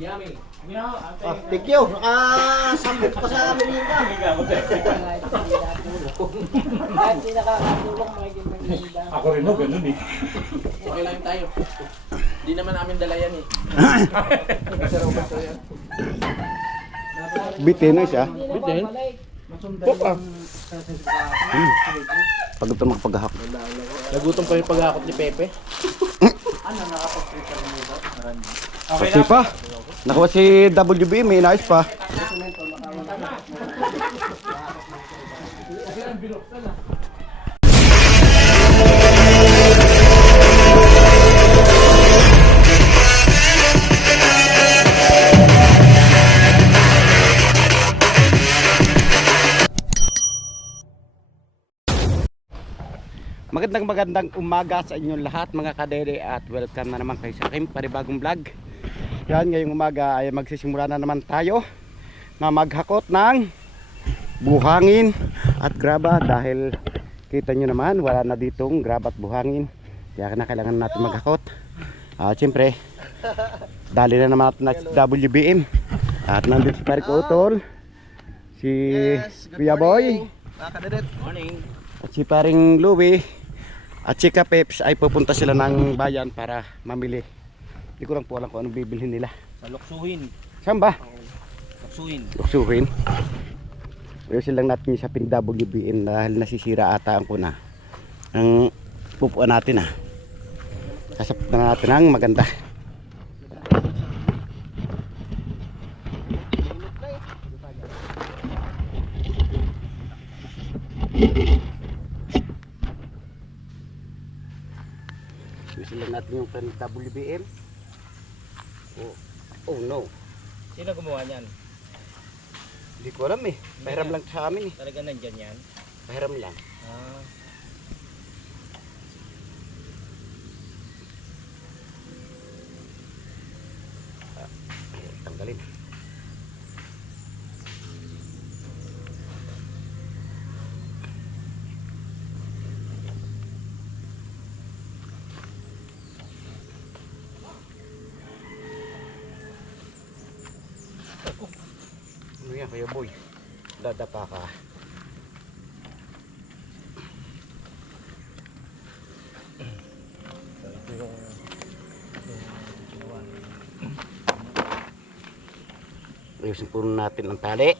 Yummy. Thank you. Sambit pa sa amin yun ka. Kahit hindi nakakatulong, magiging maganda. Ako rin no, ganun eh. Okay lang tayo. Hindi naman namin dala yan eh. Bitin na siya. Bitin? Pag ito magpaghahak. Nagutom pa yung paghakot ni Pepe. Kasi pa. Nakuha si WB, may nice pa. Magandang umaga sa inyong lahat mga kadede at welcome na naman kayo sa aking panibagong vlog. Yan, ngayong umaga ay magsisimula na naman tayo na maghakot ng buhangin at graba dahil kita nyo naman wala na ditong graba at buhangin, kaya kailangan natin maghakot. Siyempre dali na naman natin na WBM at nandito si Parik Utol, si Kuya Boy, Morning. at si Paring Louie at Chika Peps ay pupunta sila ng bayan para mamili. Hindi ko lang po alam kung anong bibilhin nila. Sa Luksuhin. Saan ba? Luksuhin. Luksuhin. Ayusin lang natin sa WBN dahil nasisira ata ang kuna. Ang pupuan natin Kasap na natin ang maganda. Ayusin lang natin yung WBN. Oh no. Sino gumawa niyan? Hindi ko alam Pahiram lang sa amin Talaga nandyan yan? Pahiram lang. Tanggalin. Ano yan, Kuya Boy? Dadapa ka. Ito yung Ayusin po natin ang tali.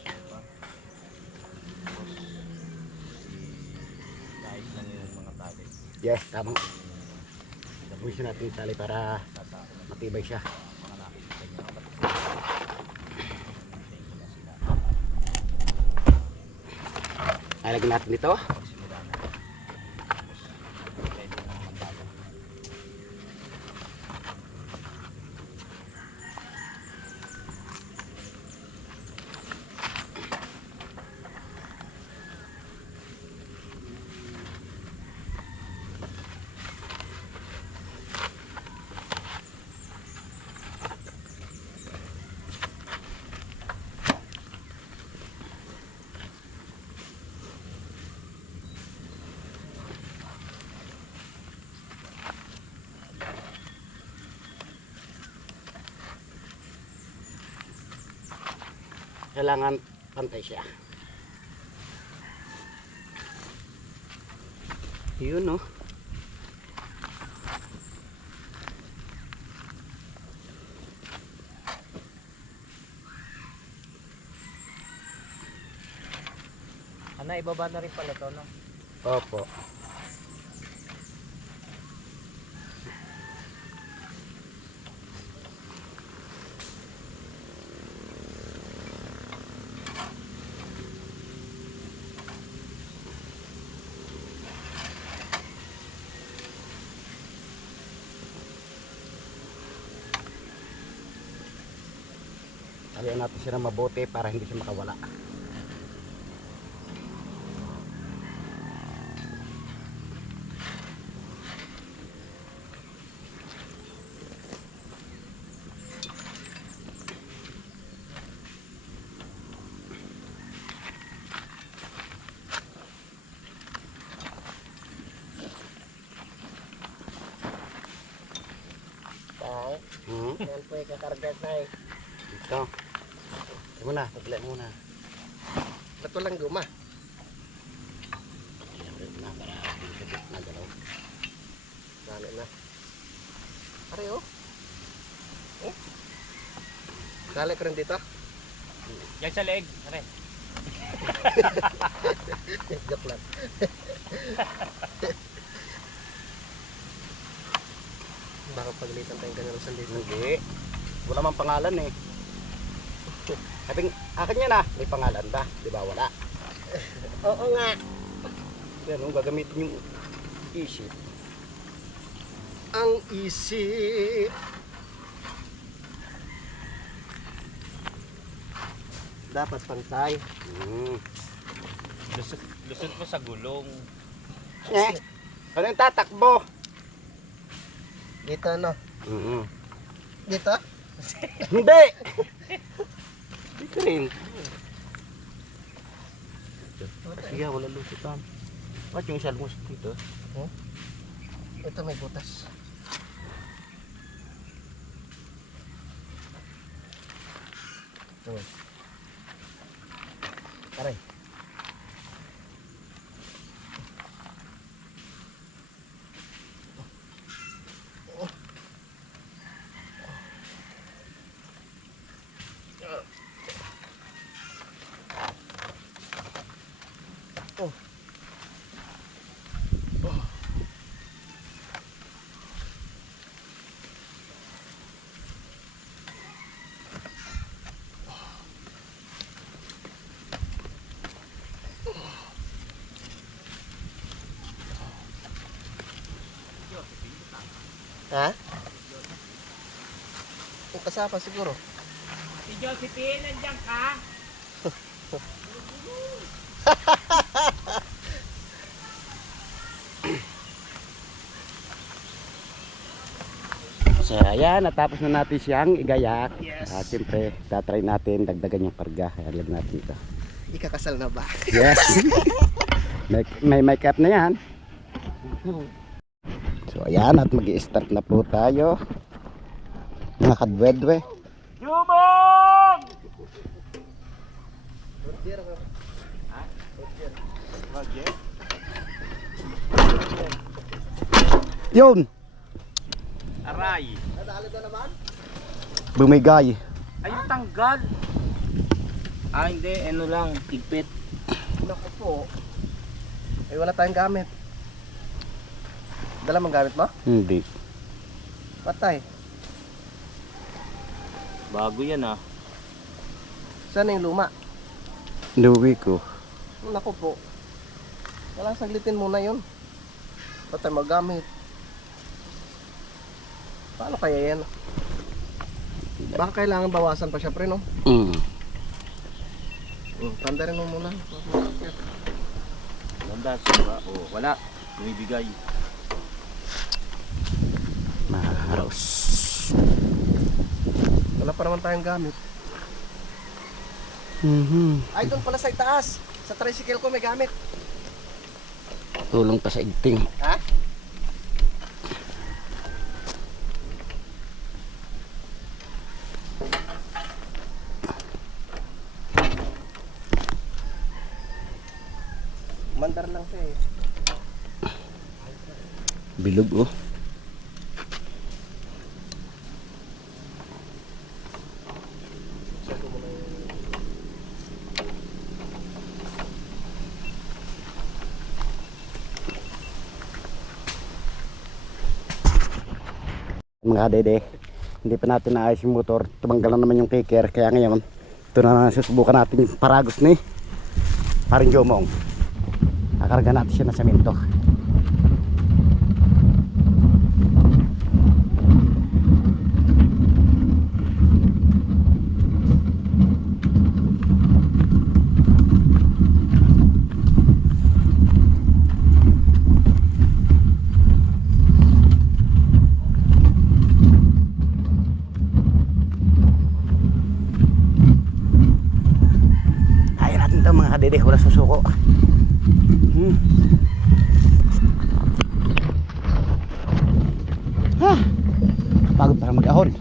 guys lang yung mga tali. Yes, tama. Ayusin natin yung tali para matibay siya. Lagyan natin dito. Kailangan pantay siya. Yun Ibaba na rin pala to, no? Opo. Talian natin siya mabuti para hindi siya makawala. oh. Yan po yung kakarga na eh. Ito. Ito muna, paglaan muna. Ba't walang guma? Na para nagalaw. Dali na. Pare oh. Oh. Dali ko rin dito. Yan sa leeg. Are. Joke lang. Baka pagalitan tayong ganun sa dito. Hindi. Wala mang pangalan eh. Sabing, akin yan ah. May pangalan ba? Di ba wala? Oo nga. Pero gagamitin yung isip. Ang isip. Dapat pantay. Lusot mo sa gulong. Eh, ano yung tatakbo? Dito ano? Dito? Hindi! Dito rin. Sige, wala lusutan. Ba't yung salmos dito? Ito may butas. Pare. Ha? Yung kasapa siguro. Si Josephine, nandiyan ka? So ayan, natapos na natin siyang igayak. Yes. At siyempre, tatry natin dagdagan yung karga. Kaya lag natin ito. Ikakasal na ba? Yes. may make-up na yan. So ayan, at mag-i-start na po tayo. Mga kadwedwe. Yumong! Yun! Aray. Nadali na naman? Bumigay. Ay, yung tanggal. Ah, hindi. Ano lang. Tigpit. Naku po. Ay wala tayong gamit. Dala mong gamit mo? Hindi. Patay. Bago yan ah. Saan yung luma? Luwi ko. Naku po. Wala, saglitin muna yun. Patay magamit. Paano kaya yan? Baka kailangan bawasan pa siya pre no? Tanda rin mo muna. Ganda, sobra. Oh, wala. Bumibigay. Maharos. Wala pa naman tayong gamit. Ay doon pala sa itaas. Sa tricycle ko may gamit. Tulong pa sa igting. Ha? Mandar lang siya eh. Bilog oh. Mga dede, hindi pa natin naayos yung motor. Tumanggal na naman yung kicker. Kaya ngayon, ito na susubukan natin yung paragos ni Paring Jomong. Kakarga natin siya ng semento. Ayaw natin ito mga kadede, wala susuko. nakakapagod para mag-ahon.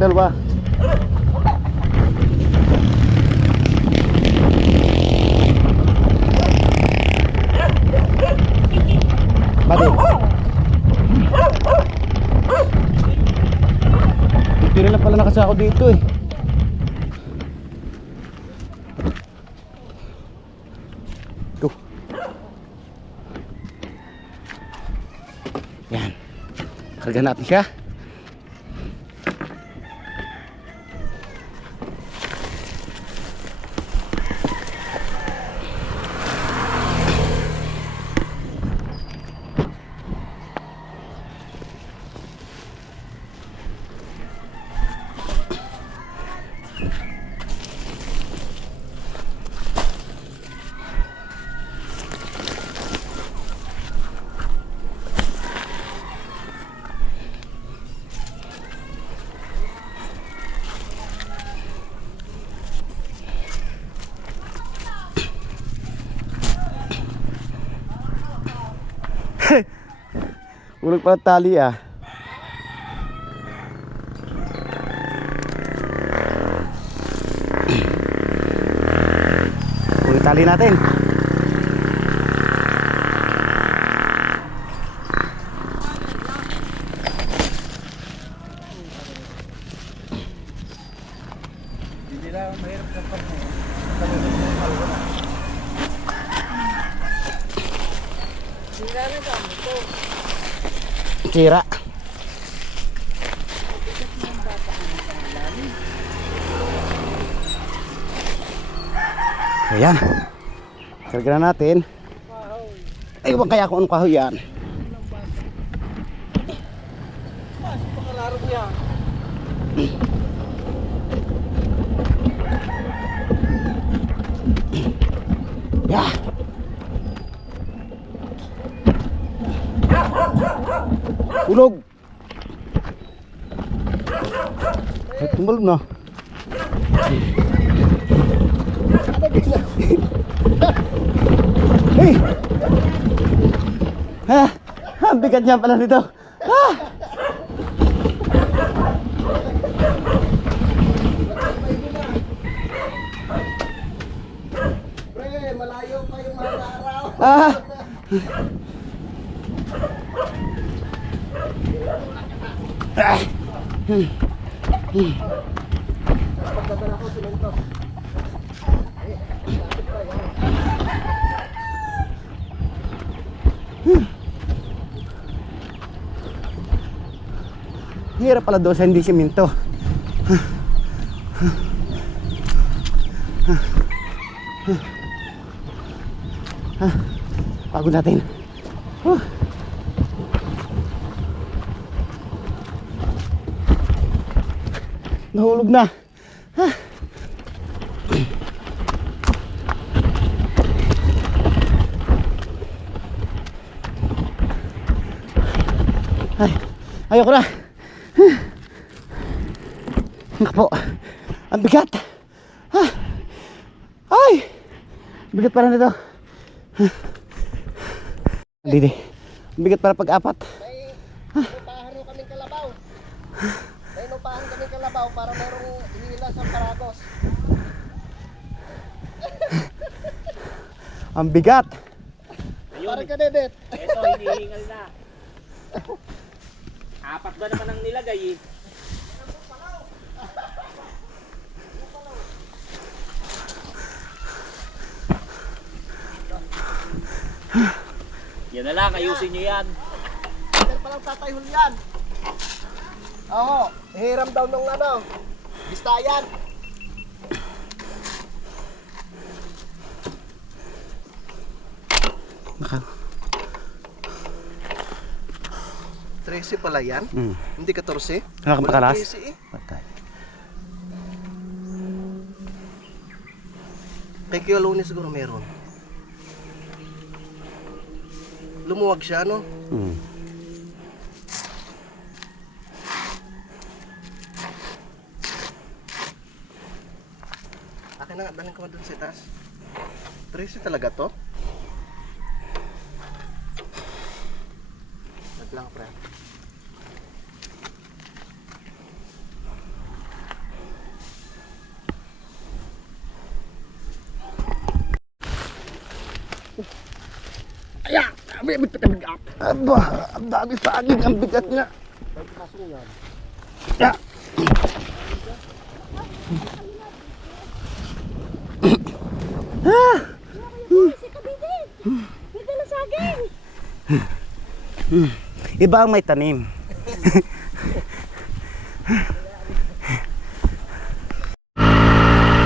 Dalawa. Bati. Tira lang pala nakasako dito eh. Tuh. Yan. Karga natin siya. Ulag pala tali ah. Ulag tali natin. Hindi lang mahirap kapag Sira. Ayan. Karga na natin. Ay, bang kaya kung anong kahoy yan? pakalaro ko yan. Yeah. Ulog. Ay, tumalog na. Hey! Ha? Ang bigat niya pala nito. Ha? Pre, malayo pa yung mga araw. Ah! Ah! Pagdadala ko simento. Hirap pala doon sa hindi simento. Pagod natin. Nahulog na. Ay, ayoko na. Nakapo. Ang bigat. Ay! Bigat pala nito. Didi. Ang bigat para pag-apat. May upahan mo kaming kalabaw. May upahan kaming kalabaw para merong hila sa paragos. Ang bigat. Para ka dedet. Ito, hinihingal na. Apat ba naman ang nilagay eh? Yan na lang, ayusin nyo yan. Kailan pa lang Tatay Julian? Oo, hiram daw nung ano, bistayan. Naka. 13 pala yan? Hindi 14? Nakapakalas? 13 eh. Patay. Kay Kuya Loni siguro meron. Lumuwag siya, no? Akin na nga, daling ko dun sa taas. 13 talaga to? Naglang, pre. Aba, ang dami sa akin, ang bigat niya. Ya. Iba ang may tanim.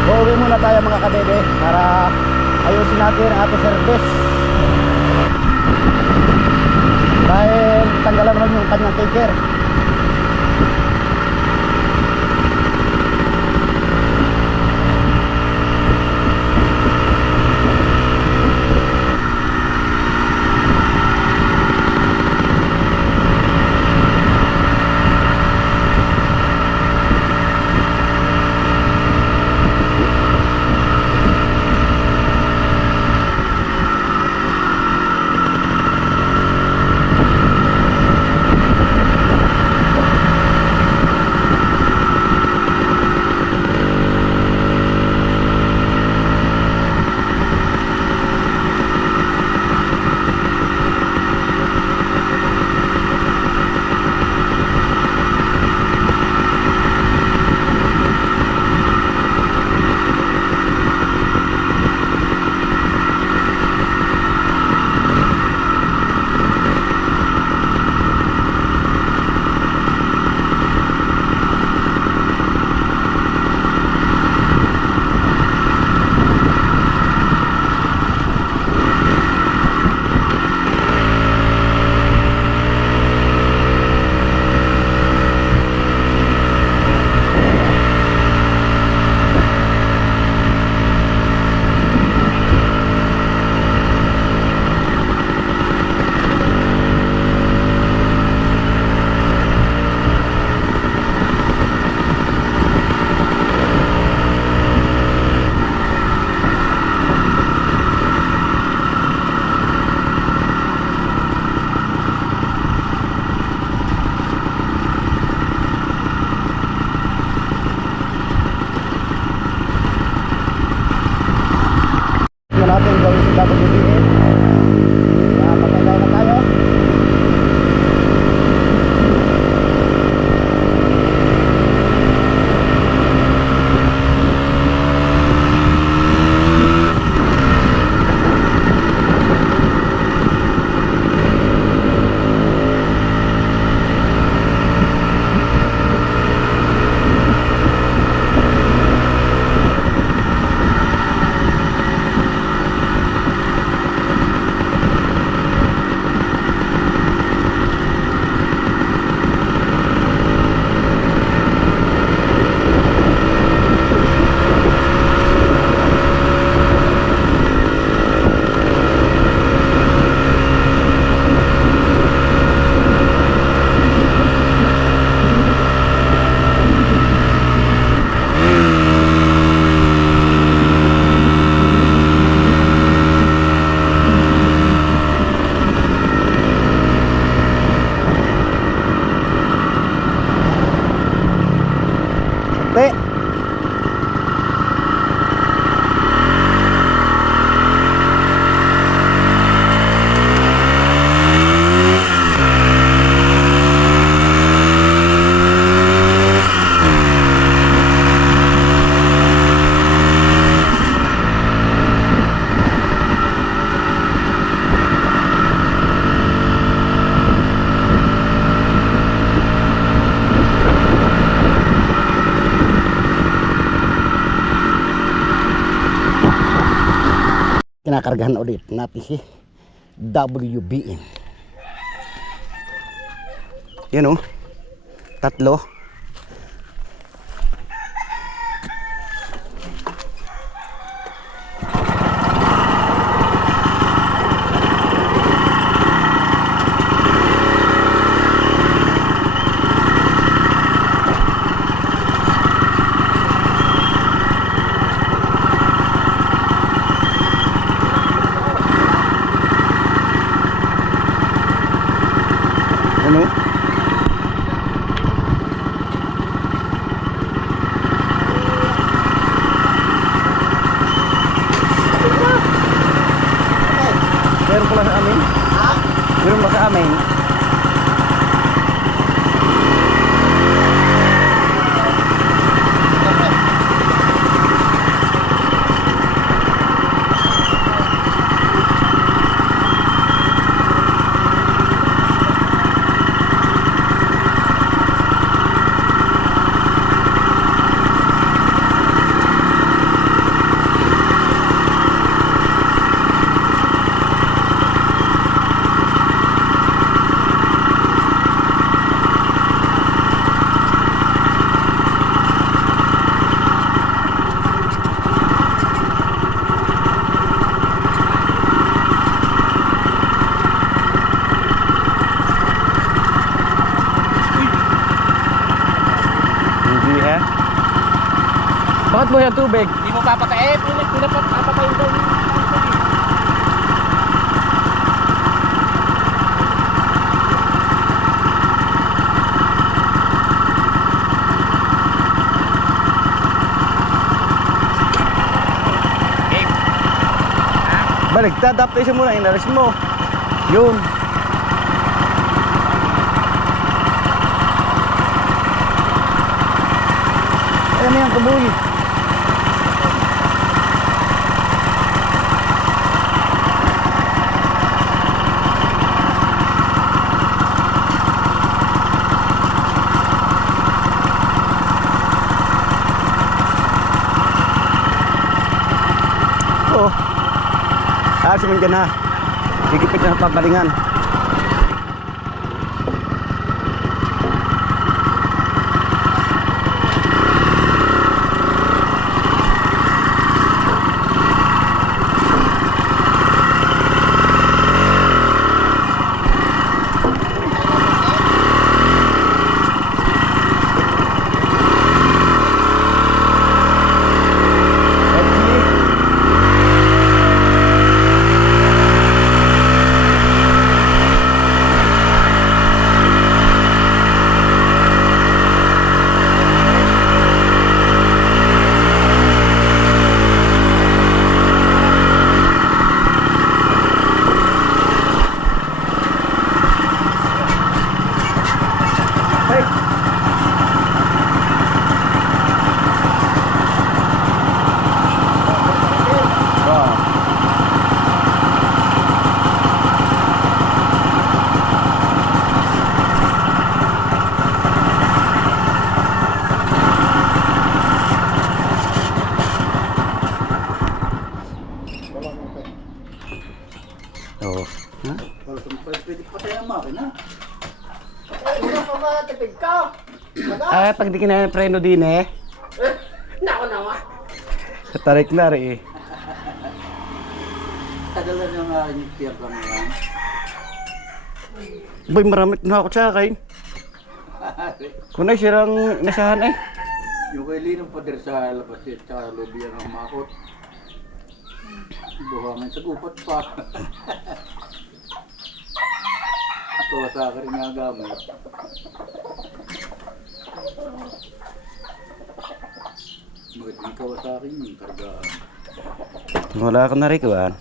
Uuwi muna tayo mga kadede para ayusin natin ang ating service. Dahil tanggalan naman yung kanyang taker. Natin gawin sa WBA. Patay na tayo. kinakargahan ulit natin si WBN. Yan o, 3. Ano? Meron pala sa amin? Ha? Meron ba sa amin? Hindi ha? Bakit buhay ang tubig? Hindi mo papatay. Pinapapatay daw. Baligtad, update mo lang, inalis mo. Yun. Ayan na yan, kabuhi. Oh. Ayos mo dyan ha. Higipit na sa papalingan. Oo. Ha? Pwede patay ang makina. Wala pa matipid ka. Ah, pag di kinain preno din eh. Nako naman. Tarik na rin eh. Tagal na yung nuclear kami yan. Boy, maramit na ako sa akin. Kunay sirang nasahan eh. Yung kay Linong pader sa labas at sa lobby ng makot. Buhangin sa gupat pa. Kawasaki rin nga gamit. Maganda yung Kawasaki yung kargaan. Wala ako na rin kuhan.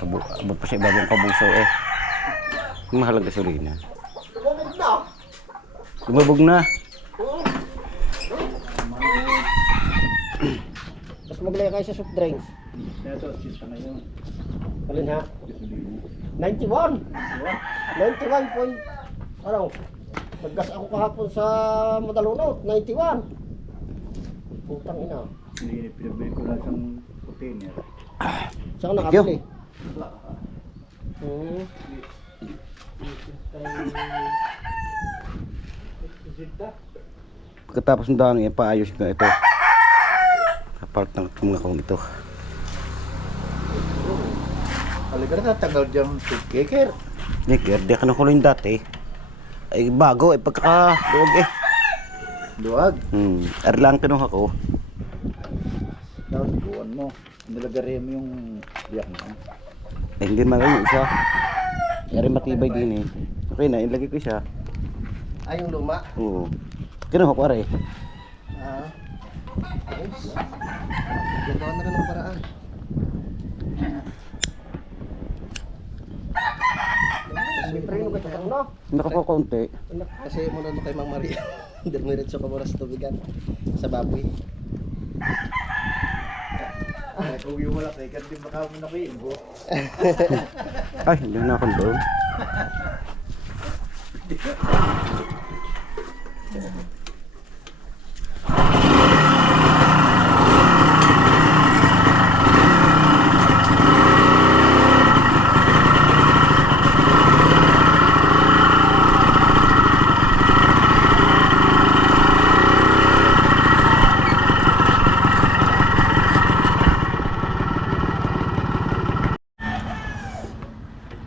Abot pa siya ibabang kabuso eh. Mahal ang gasolina. Tumamig na. Lumabog na. Mas maglaya kayo sa soft drinks. Ito, sista na yun. Alin ha? 91. 91 point. Ano? Naggas ako kahapon sa Madalunot, 91. Putang ina. Hindi, pinabili ko lang isang container. Saan Thank you. nakabili? Hmm. Pagkatapos ng daan, paayos ko ito. Kapart ng mga kong ito. Halika na tagal dyan food caker. Di ka na kuloy dati. Ay bago, ay pagkakaluwag eh. Luwag. Erlang kinuha ko. Tapos ikuan mo. Nilagari mo yung biyak mo. Eh hindi naman yung isa. Yari matibay din eh. Okay na, ilagay ko siya. Ay, yung luma. Oo. Kinuha ko rin. Ah. Ayos. Gagawa na rin ng paraan. Siyempre, yung gatang no? Nakakukunti. Kasi muna kay Mang Maria. Damiritso ka muna sa tubigan. Sa baboy. Kung yung wala kay kantin baka mo na kayo. Ay, hindi na akong doon.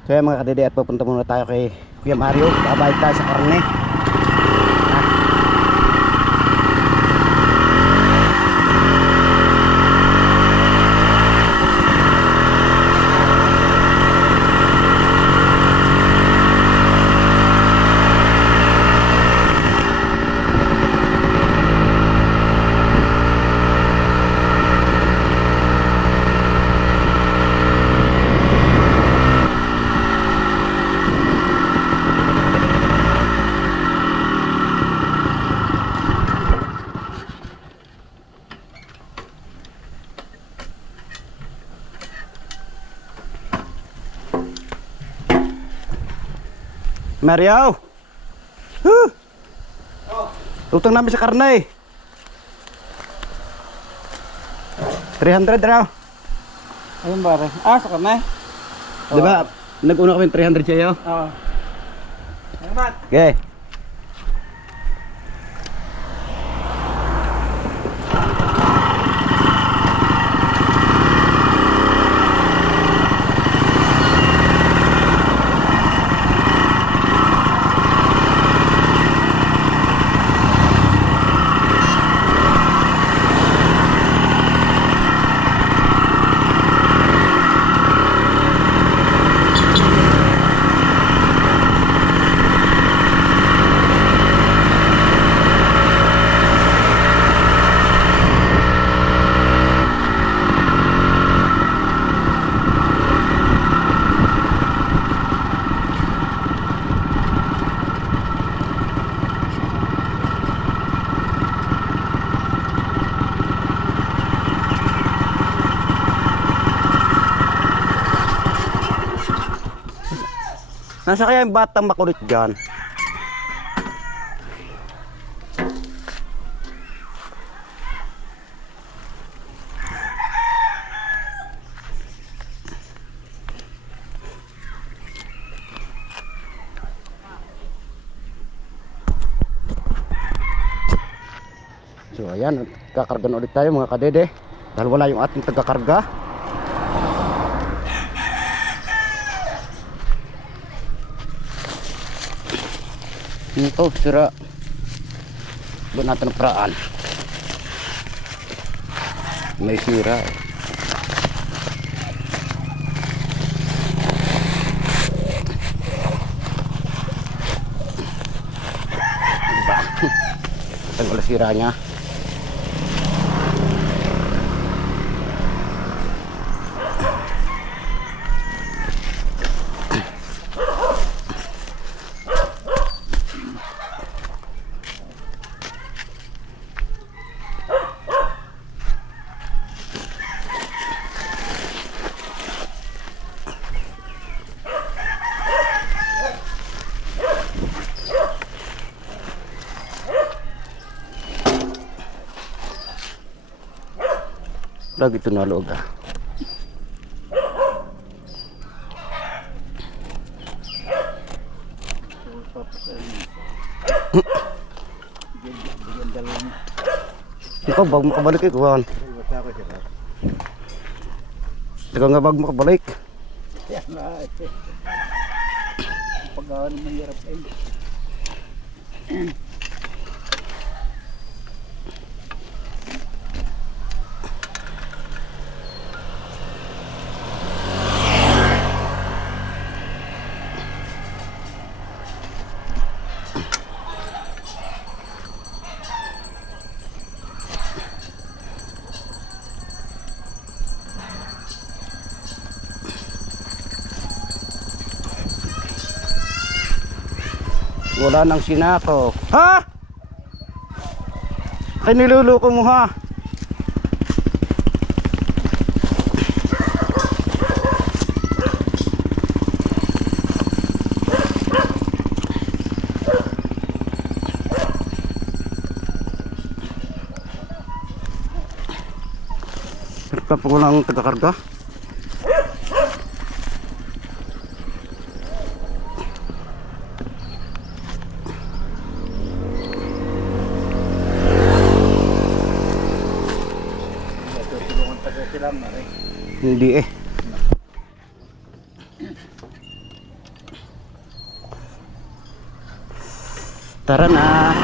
So yan mga kadede, at pupunta muna tayo kay Kuya Mario. Babalik tayo sa karne. Mario! Utang namin sa karne. 300 raw. Ayun ba rin? Ah, sa karne? Di ba? Nag-una kami 300 sa'yo. Oo. Salamat. Okay. Nasa kaya yung batang makulit dyan? So ayan, kakargan ulit tayo mga kadede. Dahil wala yung ating tagakarga. Ito, sira. Doon natin ang paraan. May sira. Diba? Ito wala sira niya. Lagi ito nalog ah. Ikaw bag makabalik eh kuhan. Ikaw nga bag makabalik. Yan na. Pagkawan ng hirap eh. Wala nang sinako. Ha? Ay niluluko mo ha. Nagpapa ko lang tagakarga. Hindi eh. Tara na.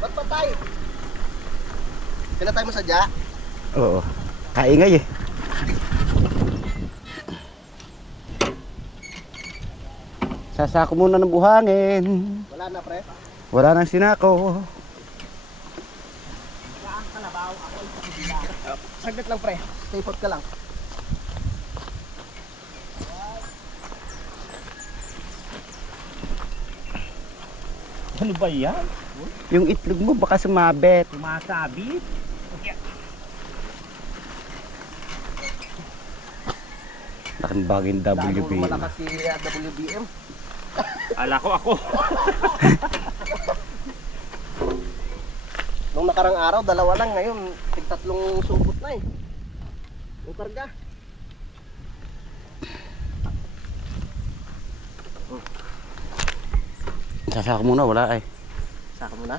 Ba't patay? Pinatay mo sadya? Oo. Kaingay eh. Sasako muna ng buhangin. Wala na pre. Wala nang sinako. Saglit lang pre. Stay put ka lang. Ano ba yan? Yung itlog mo baka sumabit. Sumasabit? Laking baging WB. Malakas si WBM. Ala ko ako. Nung nakarang araw, dalawa lang. Ngayon, tig-tatlong supot na eh. Yung karga. Sasako muna, wala eh. Saka mo na?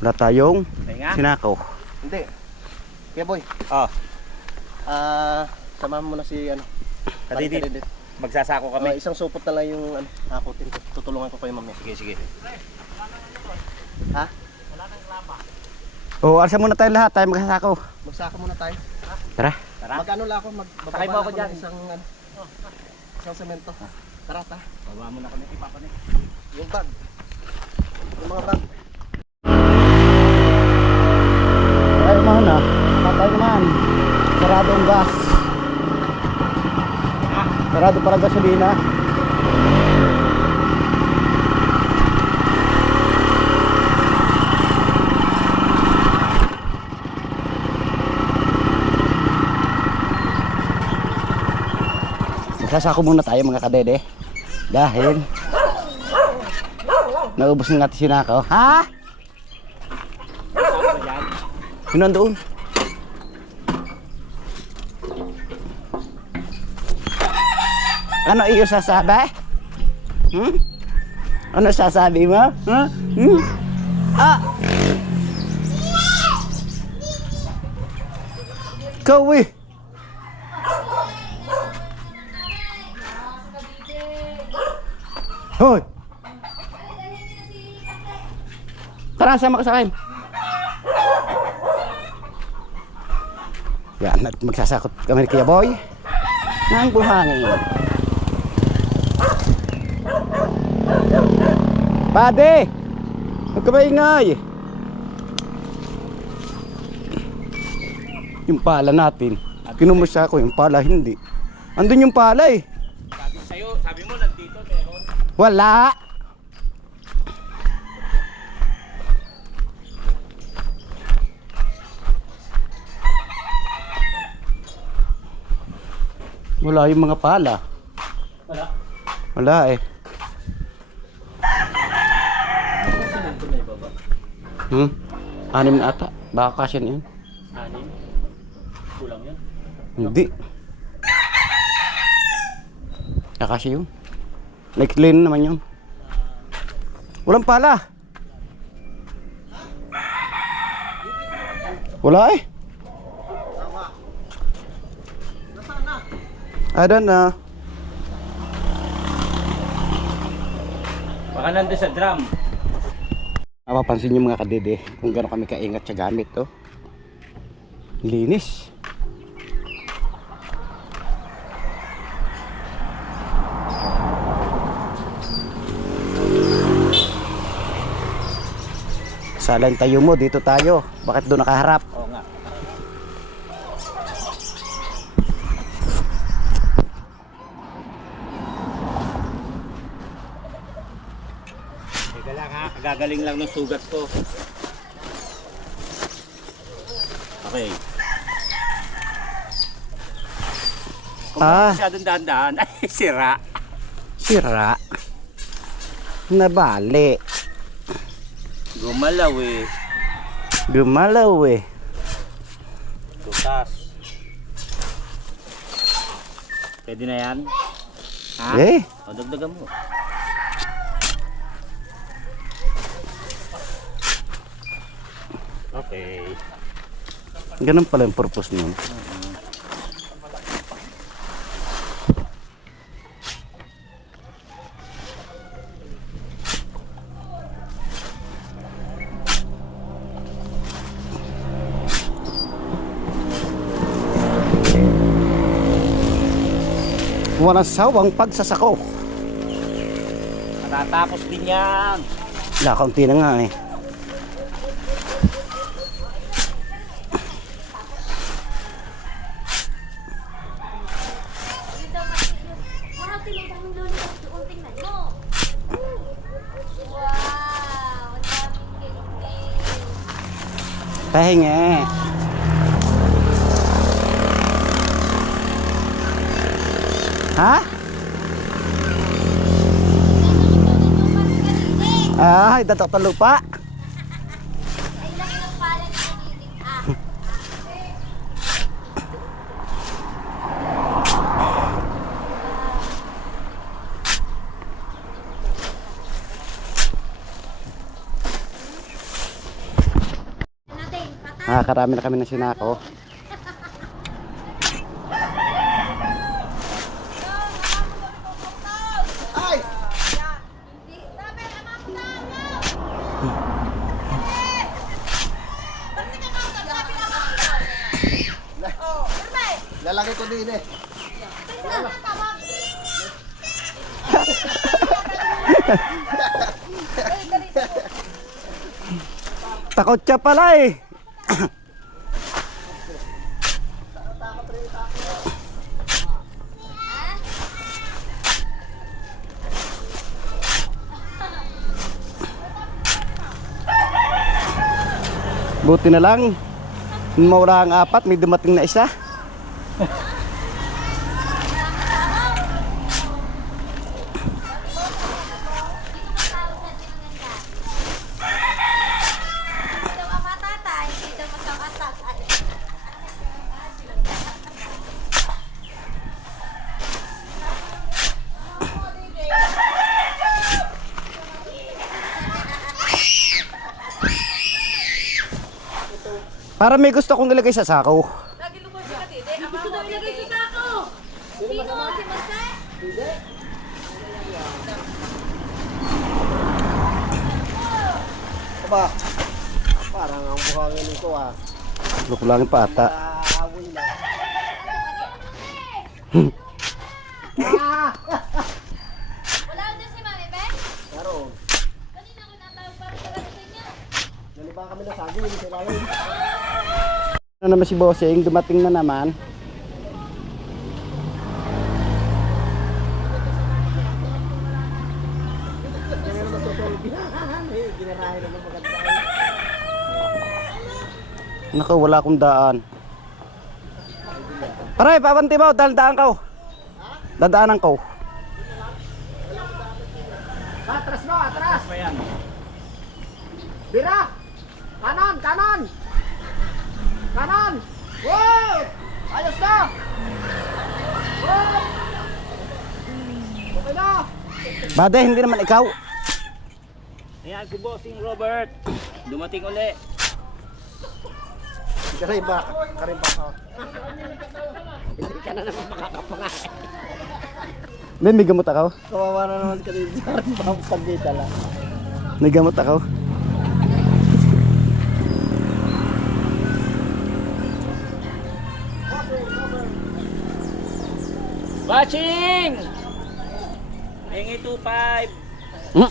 Wala tayong Tinga? sinako. Hindi. Kaya boy. Oh, Samahan mo na si ano. Kadidit. Kadidit. magsasako kami. Isang supot na lang yung ano, hakutin ko. Tutulungan ko kayo mamaya. Sige, sige. Ha? Oo, alsa muna tayo lahat, tayo magsasako. Magsaka muna tayo. Tara. Tara. Magkano lang ako, magbababa Sakay mo ako lang dyan. ng isang semento. Tara, ta. Baba mo na kami, ipapanik. Yung bag. Yung mga bag. Tayo naman na. Patay naman. Sarado ang gas. Sarado para gasolina. Sasako muna tayo mga kadede. Dahil naubos na natin sinakaw. Ha? Sino doon? Ano iyo sasabi? Ano sasabi mo? Ah! Ikaw eh! Hoy! Tara! Tara, sama ka sa akin. Yan, at magsasakot kami ni Kuya Boy ng buhangin. Pade! Huwag ka maingay! Yung pala natin, kinumusta ko, yung pala hindi. Andun yung pala eh. Sabi sa'yo, sabi mo nandito, meron. Wala! Wala yung mga pala. Wala. Wala eh. Anim na ata. Baka kasya na yun. 6. Kulang yun. Hindi. Kakasya yun. Like clean naman yun. Walang pala. Wala eh. I don't know. Baka nandun sa drum. Mapapansin niyo mga kadede kung gano'n kami kaingat sa gamit to. Linis. Salang tayo mo, dito tayo. Bakit doon nakaharap? Oo nga. Teka lang ha, kagagaling lang ng sugat ko. Okay. Kung masyadong dahan-dahan, ay sira. Sira. Nabali. Gumalaw eh. Gumalaw eh. Tutas. Pwede na yan? Ha? Eh. O, dagdagan mo. Okay. Ganun pala yung purpose nun. Walang sawang pagsasako. Matatapos din yan. Kaunti na nga eh. Pahinga. Ha? Ay, datok sa lupa. Karami na kami na sinako. Lalaki ko din eh. Takot siya pala eh. Buti na lang mawala ang apat, may dumating na isa. Para may gusto kong ilagay sa sako. Lagi lubos ka dito. Ang gusto daw ilagay sa sako. Sino? Si Marcel? Hindi. Ba, parang ang buhangin nito ah. Lukulangin pa ata. Aawin na. Wala na si Mami Ben? Pero, Kanina ko natawag para sa niya. naliba kami na saging. Sila yun. Ano naman si Bossing, dumating na naman. Ginarahin naman maganda. Naku, wala akong daan. Paray, pabanti mo, daan ko. Dadaanan ko. Atras mo, atras! Bira! Kanan, kanan! Kanan! Wow! Ayos na! Wow! Okay na! Bade, hindi naman ikaw. Ayan si Bossing Robert. Dumating uli. Karimba ka. Hindi ka na naman makakapangain. Ben, may gamot ako. Kawawa na naman ka dito. Pagkita lang. May gamot ako. Bossing! Hingi 2.5. Hmm?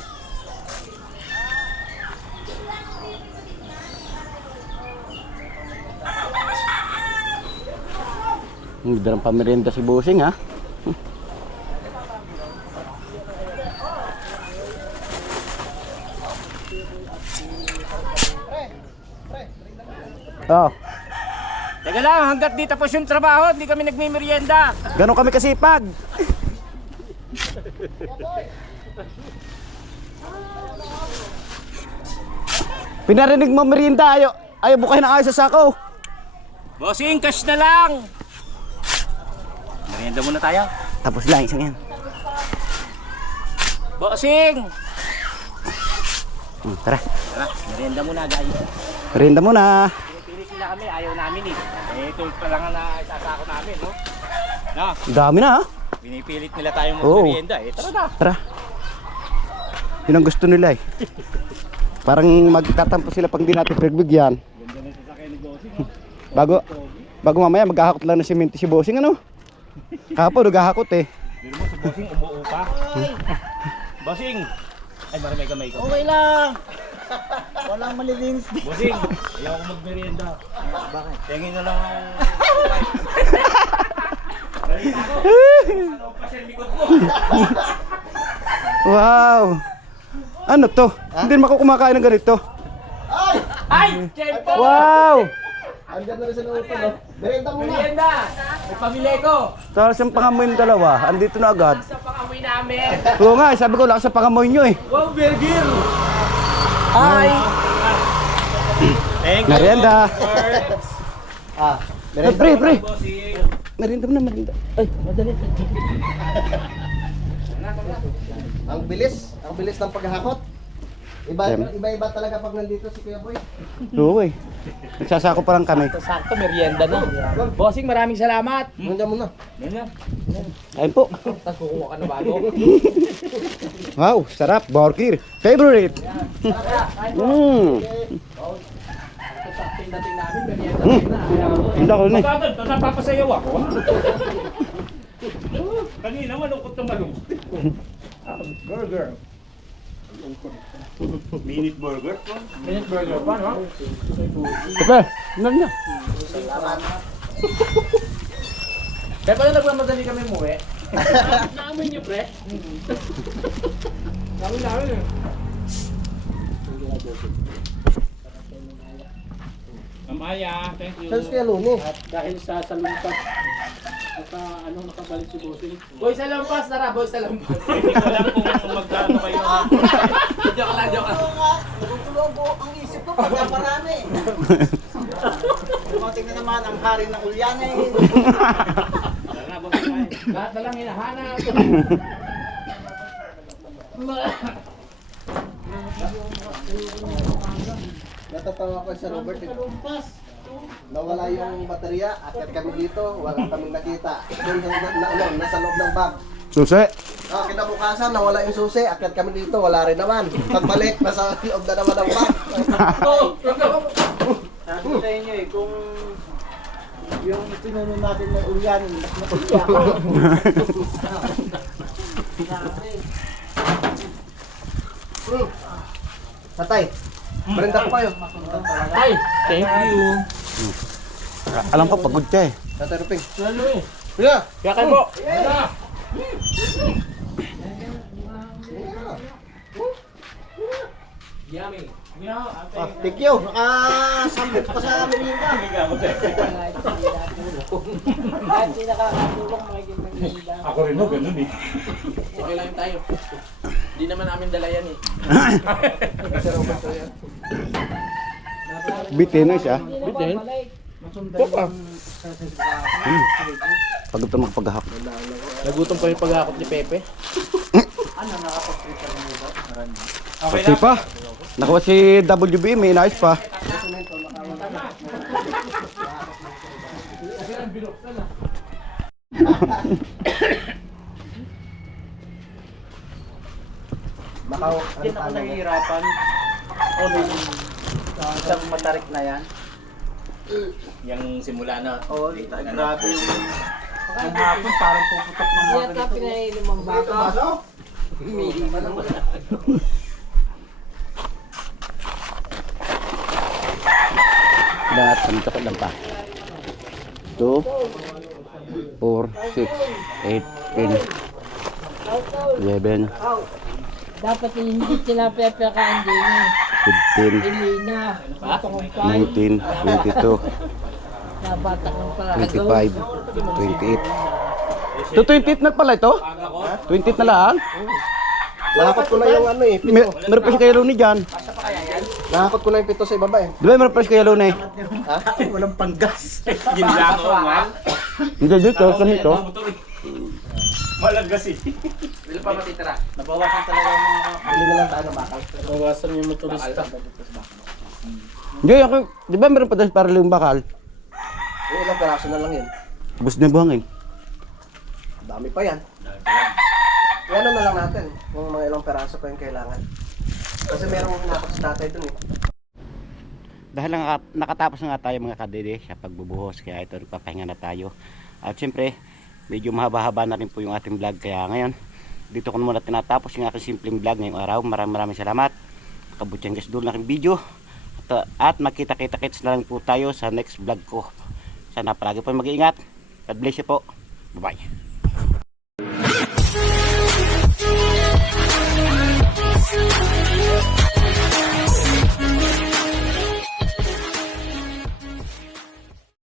Hindi darang pamerienda si Bossing ha. Oh, Teka lang, hanggat di tapos yung trabaho, hindi kami nagmimerienda. ganon kami kasipag. Pinarinig mo merienda, ayaw bukahin ang ayos sa sako. Bossing, cash na lang. Merienda muna tayo. Tapos lang, isang yan. Bossing! Tara, Tara, merienda muna guys. merienda muna. Pinipili sila kami, ayaw namin eh. Ito pa lang na isasako namin, no? No, Ang dami na ha. pinipilit nila tayong Oo. magmerienda eh. Tara na. Tara. Yun ang gusto nila eh. Parang magtatampo sila pag di natin pinagbigyan. Ganda ng sasakyan ni Bossing. Bago mamaya maghahakot lang ng simento si Bossing ano. Kahapon naghahakot eh. Dito mo si Bossing, umuo pa. Bossing! Ay, maramay kamay ko. Okay lang. Walang malilinis. Bossing, ayaw ko magmerienda. Bakit? Tingin na lang ang... Balita ko. Ano pa siya likod ko? Wow. Ano to? Hindi naman ako kumakain ng ganito. Ay! Tempo! Wow. Andyan na rin sa loob no? Merienda muna. Merienda! May pamilya ko! Tapos yung pangamoy ng dalawa, andito na agad. Sa pangamoy namin! Oo nga, sabi ko lakas sa pangamoy nyo eh. Wow, burger! Hi! Thank you! Merienda. Ah, Pre. Bossing! Merienda mo na, merienda. Ay, madali. ang bilis ng paghahakot. Siyempre. Iba-iba talaga pag nandito si Kuya Boy. Oo eh. Nagsasako pa lang kami. Sakto, merienda na. Bossing, maraming salamat! Muna muna. Yan. Ayun po. Tapos kukuha ka na bago. Wow, sarap. Burger. Favorite. Sakting dating namin, merienda na. Hindi ako na eh. Bakit? Napapasayaw ako. Kanina malungkot na malungkot. Burger. Minute burger? Minute burger pa, no? Pepe, ano na? Kaya pala nagmamadali kami umuwi. Namin niyo, pre. Namin eh. Mamaya, thank you. Saan si Kuya Luni? Dahil sa salumpas, nakabalik si Bossing. Boy sa lampas, tara, boy sa lampas. Hindi ko alam kung magkano kayo. Joke lang. Tulogo ang isip ko pagka marami. Dumating na naman ang hari ng Ulyana eh. Tara na, Bossing. Lahat na lang hinahanap. Natatawa ko sa Robert. Nawala yung baterya, akit kami dito, wala kaming nakita. Doon nasa loob ng bag. Susi. Kinabukasan, nawala yung susi. Akyat kami dito, wala rin naman. Pagbalik, nasa loob na naman ang bag. Sabi ko sa inyo eh, kung yung tinanong natin na ulyanin, mas matindi ako. Tatay, merinda ko kayo. Ay, thank you. Alam ko, pagod ka eh. Tatay Ruping. Lalo eh. Kuya! Kaya kayo po. Yummy. Thank you. Nakasambit pa sa merinda. Kahit hindi nakakatulong, makikita. Ako rin no, ganun eh. Okay lang tayo. Di naman namin dala yan eh. Bitin na siya. Bitin? Popa. Pagod na magpaghahap. Nagutom pa yung paghakot ni Pepe. Kasi pa. Nakuha si WB, may inayos pa. Macau. Hindi ako nahihirapan. Isang matarik na yan. Yung simula na. Oo, grabe yung hapon, parang puputok ng mga ganito. pinainom ang baka. Lahat sa mga lang pa. 2, 4, 6, 8, 10, 11, Dapat hindi sila pepekaan din eh. 15, Ilina. Batang 19, 22, na batang para. 25, 28. 28 na pala ito? 28 na lang? Nakakot ko na yung ano eh. Meron pa si Kuya Luni dyan. Nakakot ko na yung pito sa ibaba eh. Di ba meron pa si Kuya Luni? Walang panggas. Yun lang ako, man. Hindi dito, ganito. Malagas eh. Ilan pa matitira? Nabawasan talaga yung mga Hindi na lang tayo ng bakal. Bawasan yung motorista. Hindi, ako, di ba meron pa dahil para yung bakal? Yung ilang peraso na lang yun. Bus na buhangin. Dami pa yan. Ano na lang natin kung mga ilang peraso pa yung kailangan. Kasi merong hinakot sa tatay dun eh. Dahil nakatapos na nga tayo mga kadede sa pagbubuhos, kaya ito nagpapahinga na tayo. At siyempre, medyo mahaba-haba na rin po yung ating vlog, kaya ngayon dito ko na muna tinatapos yung aking simpleng vlog ngayong araw. Maraming salamat. Kabutyan guys doon na aking video. At makita-kita-kits na lang po tayo sa next vlog ko. Sana palagi po mag-iingat. God bless you po. Bye bye.